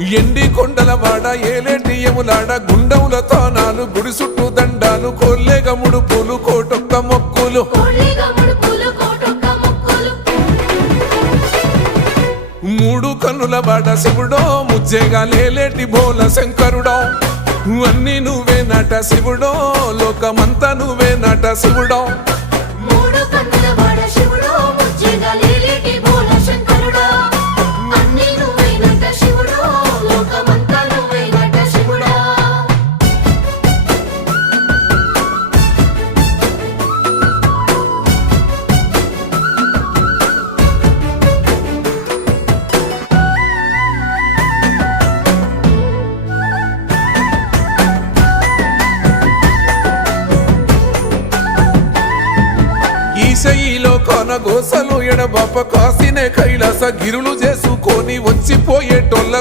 ఎండి కొండల వాడ ఏలేటి యములాడ గుండముల తానాలు గుడి చుట్టూ దండాలు కొల్లేగ ముడుపులు కోటొక్క మొక్కులు. మూడు కన్నుల వాడ శివుడో ముజ్జేగా లేలేటి బోల శంకరుడో. అన్ని నువ్వే నట శివుడో లోకమంతా నువ్వే నట శివుడో. కొనగోసలు ఎడబాప కాసినే కైలాస గిరులు చేసుకొని వచ్చిపోయేటోళ్ళ